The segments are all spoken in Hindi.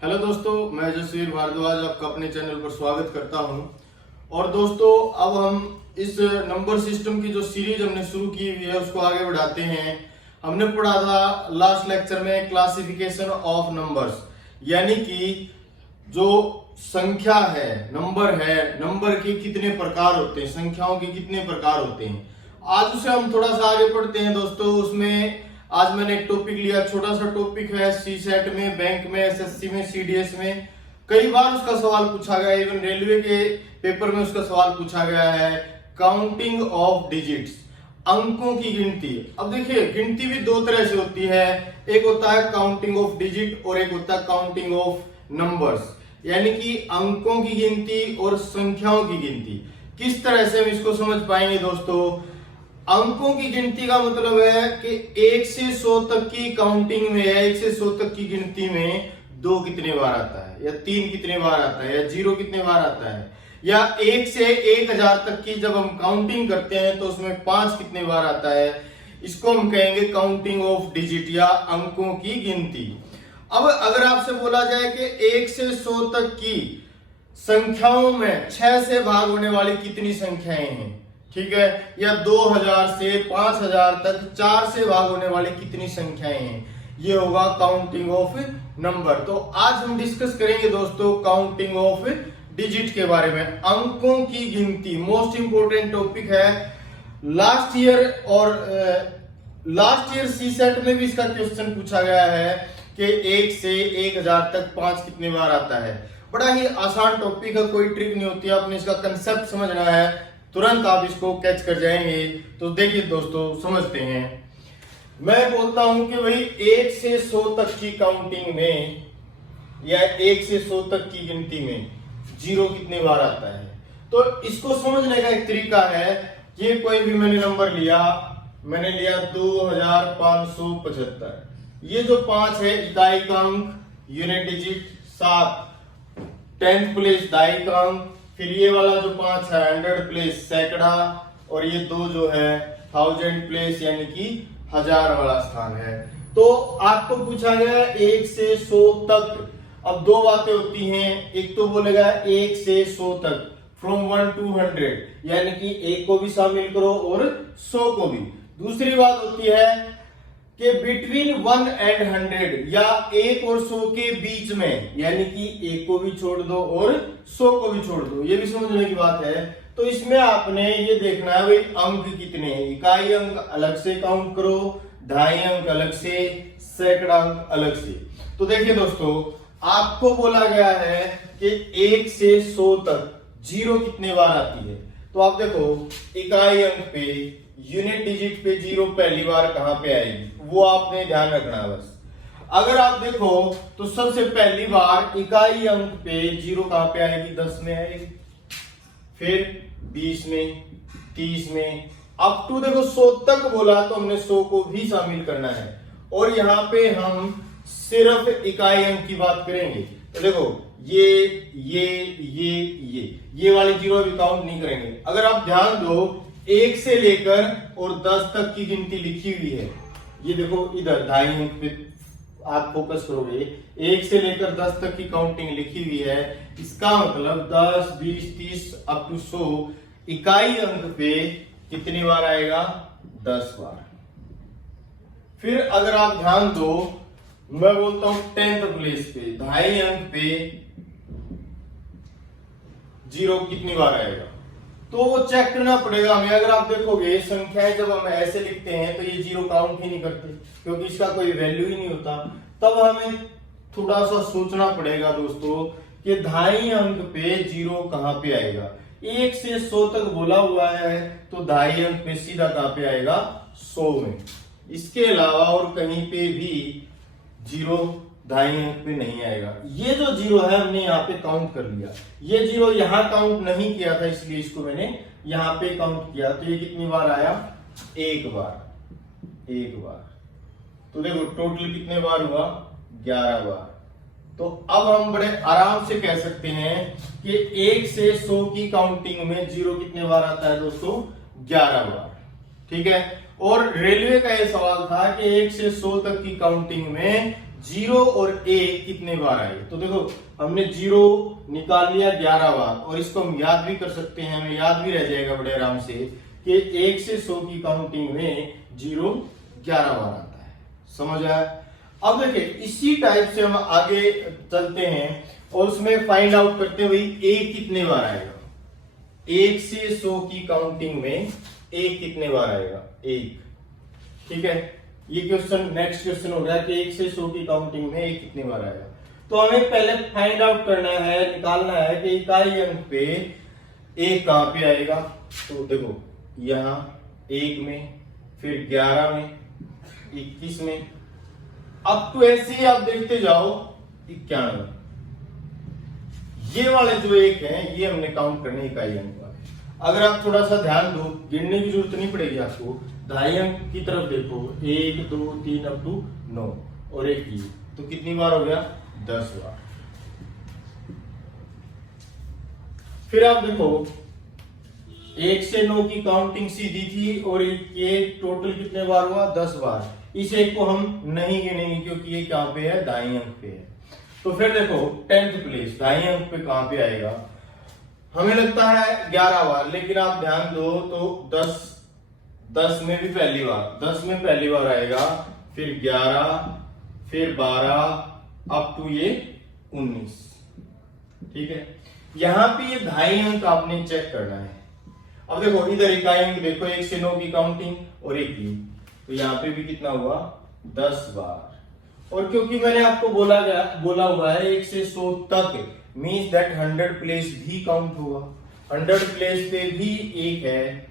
हेलो दोस्तों, मैं जसवीर भारद्वाज आपका अपने चैनल पर स्वागत करता हूं। और दोस्तों, अब हम इस नंबर सिस्टम की जो सीरीज हमने शुरू की हुई है उसको आगे बढ़ाते हैं। हमने पढ़ा था लास्ट लेक्चर में क्लासिफिकेशन ऑफ नंबर्स, यानी कि जो संख्या है, नंबर के कितने प्रकार होते हैं, संख्याओं के कितने प्रकार होते हैं। आज उसे हम थोड़ा सा आगे पढ़ते हैं दोस्तों। उसमें आज मैंने एक टॉपिक लिया, छोटा सा टॉपिक है, सी सेट में, बैंक में, एसएससी में, सीडीएस में कई बार उसका सवाल पूछा गया है। इवन रेलवे के पेपर में उसका सवाल पूछा गया है, काउंटिंग ऑफ डिजिट्स, अंकों की गिनती। अब देखिए, गिनती भी दो तरह से होती है, एक होता है काउंटिंग ऑफ डिजिट और एक होता है काउंटिंग ऑफ नंबर्स, यानी कि अंकों की गिनती और संख्याओं की गिनती। किस तरह से हम इसको समझ पाएंगे दोस्तों? अंकों की गिनती का मतलब है कि 1 से 100 तक की काउंटिंग में, 1 से 100 तक की गिनती में 2 कितने बार आता है, या 3 कितने बार आता है, या 0 कितने बार आता है, या 1 से 1000 तक की जब हम काउंटिंग करते हैं तो उसमें 5 कितने बार आता है। इसको हम कहेंगे काउंटिंग ऑफ डिजिट या अंकों की गिनती। अब अगर आपसे बोला जाए कि 1 से 100 तक की संख्याओं में 6 से भाग होने वाली कितनी संख्याएं हैं, ठीक है, या 2000 से 5000 तक 4 से भाग होने वाली कितनी संख्याएं हैं, ये होगा काउंटिंग ऑफ नंबर। तो आज हम डिस्कस करेंगे दोस्तों काउंटिंग ऑफ डिजिट के बारे में, अंकों की गिनती। मोस्ट इंपोर्टेंट टॉपिक है। लास्ट ईयर सी सेट में भी इसका क्वेश्चन पूछा गया है कि 1 से 1000 तक 5 कितने बार आता है। बड़ा ही आसान टॉपिक है, कोई ट्रिक नहीं होती, आपने इसका कंसेप्ट समझना है, तुरंत आप इसको कैच कर जाएंगे। तो देखिए दोस्तों, समझते हैं। मैं बोलता हूं कि भाई 1 से 100 तक की काउंटिंग में या 1 से 100 तक की गिनती में 0 कितने बार आता है। तो इसको समझने का एक तरीका है, ये कोई भी मैंने नंबर लिया, मैंने लिया 2575। ये जो 5 है इकाई का अंक, यूनिट डिजिट। 7 10th प्लेस दाई का अंक। फिर ये वाला जो 5 है 100 प्लेस सैकड़ा, और ये 2 जो है 1000 प्लेस यानी कि 1000 वाला स्थान है। तो आपको पूछा गया 1 से 100 तक। अब दो बातें होती हैं, एक तो बोलेगा 1 से 100 तक, फ्रॉम 1 to 100, यानी कि 1 को भी शामिल करो और 100 को भी। दूसरी बात होती है कि बिटवीन 1 and 100, या 1 और 100 के बीच में, यानी कि 1 को भी छोड़ दो और 100 को भी छोड़ दो, ये भी समझने की बात है। तो इसमें आपने ये देखना है भाई अंक कितने हैं। इकाई अंक अलग से काउंट करो, ढाई अंक अलग से, सैकड़ा अंक अलग से। तो देखिए दोस्तों, आपको बोला गया है कि 1 से 100 तक 0 कितने बार आती है। तो आप देखो, इकाई अंक पे, यूनिट डिजिट पे 0 पहली बार कहां पे आएगी, वो आपने ध्यान रखना है बस। अगर आप देखो तो सबसे पहली बार इकाई अंक पे 0 कहां पे आएगी, 10 में आएगी, फिर 20 में, 30 में, अप टू देखो 100 तक बोला तो हमने 100 को भी शामिल करना है। और यहां पे हम सिर्फ इकाई अंक की बात करेंगे। तो देखो ये वाली 0 भी काउंट नहीं करेंगे। अगर आप ध्यान दो, 1 से लेकर और 10 तक की गिनती लिखी हुई है, ये देखो इधर ढाई अंक पे आप फोकस करोगे, 1 से लेकर 10 तक की काउंटिंग लिखी हुई है। इसका मतलब 10, 20, 30 अप टू 100 इकाई अंक पे कितनी बार आएगा, 10 बार। फिर अगर आप ध्यान दो, मैं बोलता हूं 10th प्लेस पे, ढाई अंक पे 0 कितनी बार आएगा, तो वो चेक करना पड़ेगा हमें। अगर आप देखोगे संख्याएं जब हम ऐसे लिखते हैं तो ये 0 काउंट ही नहीं करते, क्योंकि इसका कोई वैल्यू ही नहीं होता। तब हमें थोड़ा सा सोचना पड़ेगा दोस्तों कि ढाई अंक पे 0 कहां पे आएगा। 1 से 100 तक बोला हुआ है तो ढाई अंक पे सीधा कहां पे आएगा, 100 में। इसके अलावा और कहीं पे भी 0 ढाई अंक पे नहीं आएगा। ये जो 0 है हमने यहाँ पे काउंट कर लिया, ये 0 यहाँ काउंट नहीं किया था, इसलिए इसको मैंने यहाँ पे काउंट किया। तो ये कितनी बार आया, 1 बार, 1 बार। तो देखो टोटल कितने बार हुआ, 11 बार। तो अब हम बड़े आराम से कह सकते हैं कि 1 से 100 की काउंटिंग में 0 कितने बार आता है दोस्तों, 11 बार। ठीक है। और रेलवे का यह सवाल था कि 1 से 100 तक की काउंटिंग में जीरो और ए कितने बार आएगा। तो देखो हमने जीरो निकाल लिया 11 बार, और इसको हम याद भी कर सकते हैं, हमें याद भी रह जाएगा बड़े आराम से कि 1 से 100 की काउंटिंग में जीरो 11 बार आता है। समझ आया। अब देखिए इसी टाइप से हम आगे चलते हैं और उसमें फाइंड आउट करते हुए ए कितने बार आएगा। 1 से 100 की काउंटिंग में ए कितने बार आएगा, 1। ठीक है, ये क्वेश्चन नेक्स्ट क्वेश्चन हो गया कि 1 से 100 की काउंटिंग में ए कितने बार आएगा। तो हमें पहले फाइंड आउट करना है, निकालना है कि इकाई अंक पे ए कहां पे आएगा। तो देखो यहां 1 में, फिर 11 में, 21 में, अब तो ऐसे ही आप देखते जाओ 91। ये वाले जो एक हैं ये हमने काउंट करने इकाई अंक वाले। अगर आप थोड़ा सा ध्यान दो, गिनने की जरूरत नहीं पड़ेगी आपको, दहाई अंक की तरफ देखो, 1 2 3 अप टू 9 और एक ये, तो कितनी बार हो गया, 10 बार। फिर आप देखो 1 से 9 की काउंटिंग सीधी थी और ये टोटल कितने बार हुआ, 10 बार। इस एक को हम नहीं गिनेंगे क्योंकि ये कहां पे है, दाई अंक पे है। तो फिर देखो 10th प्लेस दाई अंक पे कहां पे आएगा, हमें लगता है 11 बार, लेकिन आप ध्यान दो तो 10 में भी पहली बार, 10 में पहली बार आएगा, फिर 11, फिर 12 अप टू ये 19। ठीक है, यहां पे ये ढाई अंक आपने चेक करना है। अब देखो इधर इकाई अंक देखो, 1 से 9 की काउंटिंग और एक ही, तो यहाँ पे भी कितना हुआ, 10 बार। और क्योंकि मैंने आपको बोला हुआ है 1 से 100 तक, मीन्स दैट 100 प्लेस भी काउंट होगा। 100 प्लेस पे भी एक है,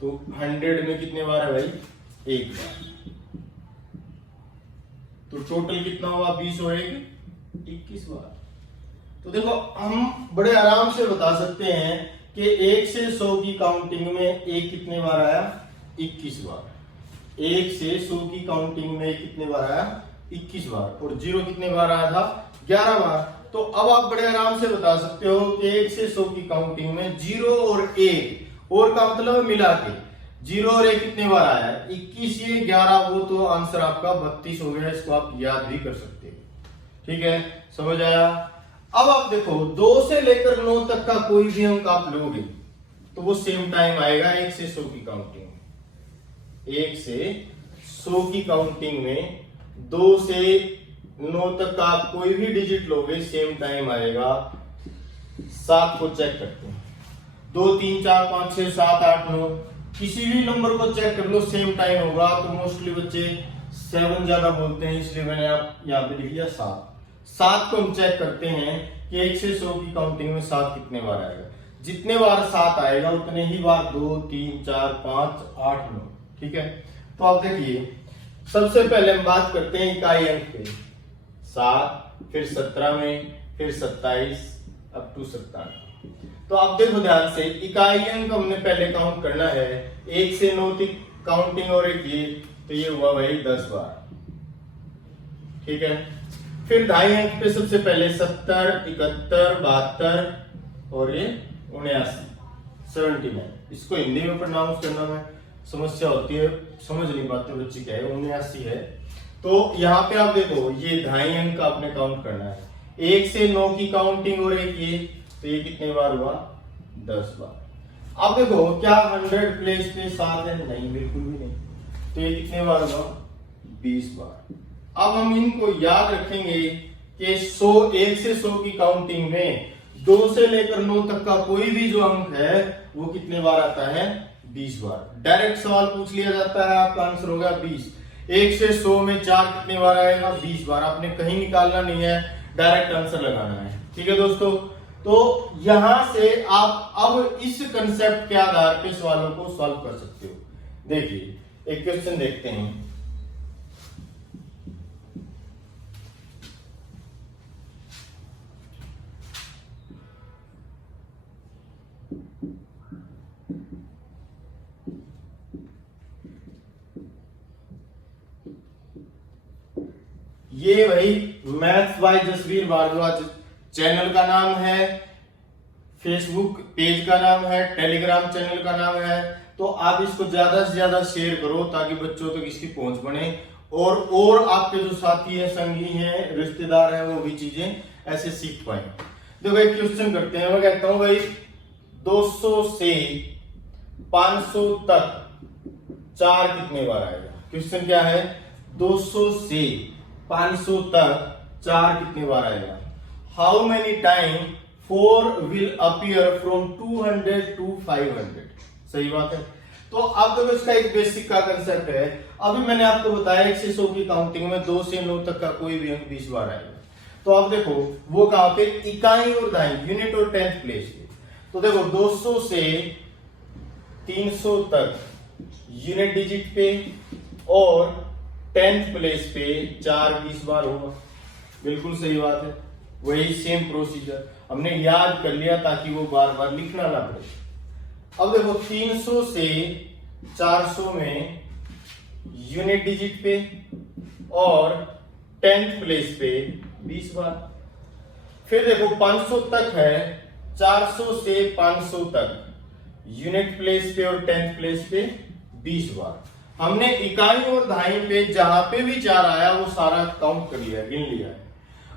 तो 100 में कितने बार है भाई, 1 बार। तो टोटल कितना हुआ, 20 और 1 21 बार। तो देखो हम बड़े आराम से बता सकते हैं कि 1 से 100 की काउंटिंग में एक कितने बार आया, 21 बार। 1 से 100 की काउंटिंग में कितने बार आया, 21 बार। और जीरो कितने बार आया था, 11 बार। तो अब आप बड़े आराम से बता सकते हो कि 1 से 100 की काउंटिंग में जीरो और 1, और का मतलब मिला के जीरो और 1 कितने बार आया, 21 ये 11, वो तो आंसर आपका 32 हो गया। इसको आप याद भी कर सकते हो। ठीक है, समझ आया। अब आप देखो 2 से लेकर 9 तक का कोई भी अंक आप लोगे तो वो सेम टाइम आएगा 1 से 100 की काउंटिंग में। 1 से 100 की काउंटिंग में 2 से 9 तक का आप कोई भी डिजिट लोगे सेम टाइम आएगा। 7 को चेक करते हैं, 2 3 4 5 6 7 8 9, किसी भी नंबर को चेक कर लो सेम टाइम होगा। तो मोस्टली बच्चे 7 ज्यादा बोलते हैं, इसलिए मैंने आप यहाँ पे लिख दिया 7। 7 को हम चेक करते हैं कि 1 से 100 की काउंटिंग में 7 कितने बार आएगा। जितने बार 7 आएगा उतने ही बार 2 3 4 5 8 9। ठीक है, तो आप देखिए सबसे पहले हम बात करते हैं इकाई अंक पे, 7, फिर 17 में, फिर 27 अप टू 27। तो आप देखो ध्यान से, इकाई अंक हमने पहले काउंट करना है। 1 से 9 तक काउंटिंग और एक ये, तो ये हुआ भाई 10 बार। ठीक है, फिर ढाई अंक पे सबसे पहले 70, 71, 72 और ये 79। इसको हिंदी में प्रोनाउंस करना में समस्या होती है, समझ नहीं पाते बच्चे क्या है, 79 है। तो यहाँ पे आप देखो ये ढाई अंक का आपने काउंट करना है। 1 से 9 की काउंटिंग और एक ये, तो ये कितने बार हुआ, 10 बार। अब देखो क्या 100 प्लेस पे 7 है, नहीं बिल्कुल भी नहीं, तो ये कितने बार हुआ, 20 बार। अब हम इनको याद रखेंगे कि 1 से 100 की काउंटिंग में 2 से लेकर 9 तक का कोई भी जो अंक है वो कितने बार आता है, 20 बार। डायरेक्ट सवाल पूछ लिया जाता है, आपका आंसर होगा 20। 1 से 100 में 4 कितने बार आएगा, 20 बार। आपने कहीं निकालना नहीं है, डायरेक्ट आंसर लगाना है। ठीक है दोस्तों, तो यहां से आप अब इस कंसेप्ट के आधार पे सवालों को सॉल्व कर सकते हो। देखिए एक क्वेश्चन देखते हैं। ये भाई maths by Jasveer Bhardwaj channel का नाम है, फेसबुक पेज का नाम है, टेलीग्राम चैनल का नाम है, तो आप इसको ज्यादा से ज्यादा शेयर करो ताकि बच्चों तक इसकी पहुंच बने और आपके जो साथी हैं, संगी हैं, रिश्तेदार हैं, वो भी चीजें ऐसे सीख पाए। देखो एक क्वेश्चन करते हैं। मैं कहता हूं भाई 200 से 500 तक 4 कितने बार आएगा। क्वेश्चन क्या है, 200 से 500 तक 4 कितने बार आएगा। How many time 4 will appear from 200 to 500। सही बात है। तो अब देखो इसका एक बेसिक का कंसेप्ट है। अभी मैंने आपको बताया 1 से 100 की काउंटिंग में 2 से 9 तक का कोई भी अंक 20 बार आएगा। तो अब देखो वो कहां पे, इकाई और दाई, यूनिट और 10th प्लेस पे। तो देखो 200 से 300 तक यूनिट डिजिट पे और 10th प्लेस पे 4 20 बार होगा। बिल्कुल सही बात है। वही सेम प्रोसीजर हमने याद कर लिया ताकि वो बार बार लिखना ना पड़े। अब देखो 300 से 400 में यूनिट डिजिट पे और 10th प्लेस पे 20 बार। फिर देखो 500 तक है, 400 से 500 तक यूनिट प्लेस पे और 10th प्लेस पे 20 बार। हमने इकाई और दहाई पे जहां पे भी 4 आया वो सारा काउंट कर लिया, गिन लिया है।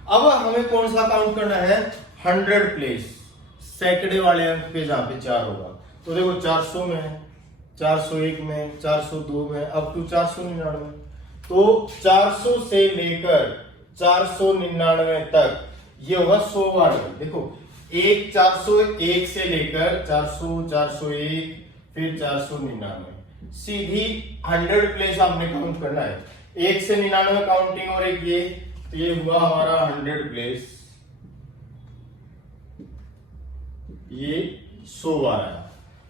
अब हमें कौन सा काउंट करना है, 100 प्लेस, सैकड़े वाले अंक पे जहां पे 4 होगा। तो देखो 400 में है, 401 में, 402 में, अब टू 499। तो 400 से लेकर 499 तक ये होगा 100 बार। देखो 401 से लेकर 400, 401 फिर 499, सीधी 100 प्लेस आपने काउंट करना है। 1 से 99 काउंटिंग और एक ये, तो ये हुआ हमारा 100 प्लेस, ये 100 बार आया।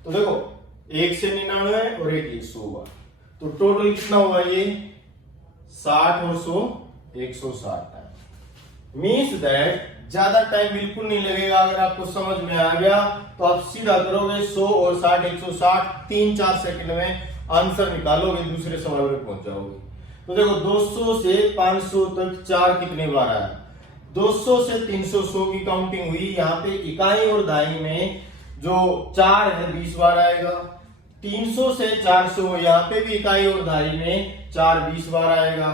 तो देखो 1 से 99 और एक ये 100 बार, तो टोटल कितना हुआ ये 60 और 100 160 टाइम। मीन्स दैट ज्यादा टाइम बिल्कुल नहीं लगेगा। अगर आपको समझ में आ गया तो आप सीधा करोगे 100 और 60 160, 3-4 सेकंड में आंसर निकालोगे, दूसरे सवाल में पहुंच जाओगे। तो देखो 200 से 500 तक 4 कितने बार आया। 200 से 300 100 की काउंटिंग हुई। यहाँ पे इकाई और दहाई में जो 4 है 20 बार आएगा। 300 से 400 यहाँ पे भी इकाई और दहाई में 4 20 बार आएगा।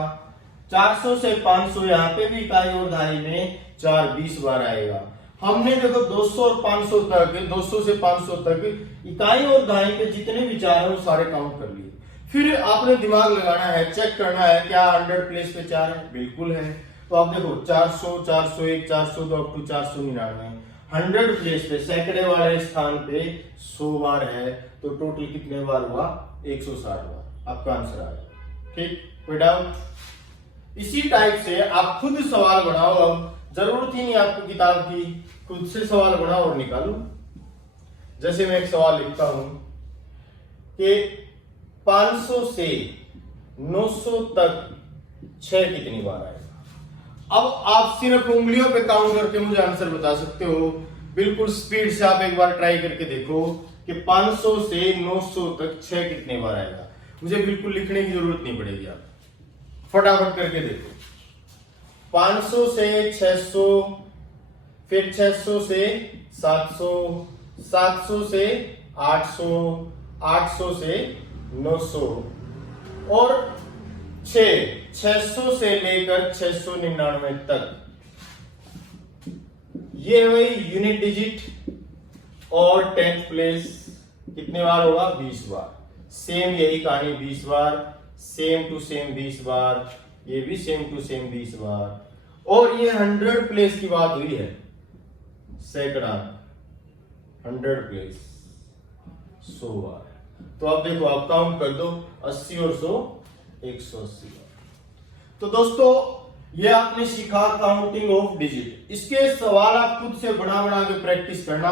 400 से 500 यहाँ पे भी इकाई और दहाई में 4 20 बार आएगा। हमने देखो 200 और 500 तक, 200 से 500 तक इकाई और दहाई पे जितने भी 4 है वो सारे काउंट कर लिए। फिर आपने दिमाग लगाना है, चेक करना है क्या 100 प्लेस पे 4 है, बिल्कुल है। तो आप देखो 400, 401, 402 अप टू 499, 100 प्लेस पे सैकड़े वाले स्थान पे 100 बार है। तो टोटल कितने बार हुआ, 160 बार। आपका आंसर आ गया। ठीक, कोई डाउट? इसी टाइप से आप खुद सवाल बनाओ। अब जरूरत ही नहीं आपको किताब की, खुद से सवाल बनाओ और निकालो। जैसे मैं एक सवाल लिखता हूं कि 500 से 900 तक 6 कितनी बार आएगा। अब आप सिर्फ उंगलियों पे काउंट करके मुझे आंसर बता सकते हो। बिल्कुल स्पीड से आप एक बार ट्राई करके देखो कि 500 से 900 तक 6 कितने बार आएगा। मुझे बिल्कुल लिखने की जरूरत नहीं पड़ेगी, आप फटाफट करके देखो। 500 से 600, फिर 600 से 700, 700 से 800, 800 से 900 और 600 से लेकर 699 तक। ये वही यूनिट डिजिट और 10th प्लेस कितने बार होगा, 20 बार। सेम यही कहानी 20 बार, सेम टू सेम 20 बार, ये भी सेम टू सेम 20 बार। और ये 100 प्लेस की बात हुई है, सैकड़ा 100 प्लेस 100 बार। तो अब देखो आप काउंट कर दो, 80 और 100 180 बार। तो दोस्तों ये आपने सीखा काउंटिंग ऑफ डिजिट। इसके सवाल आप खुद से बना बना के प्रैक्टिस करना।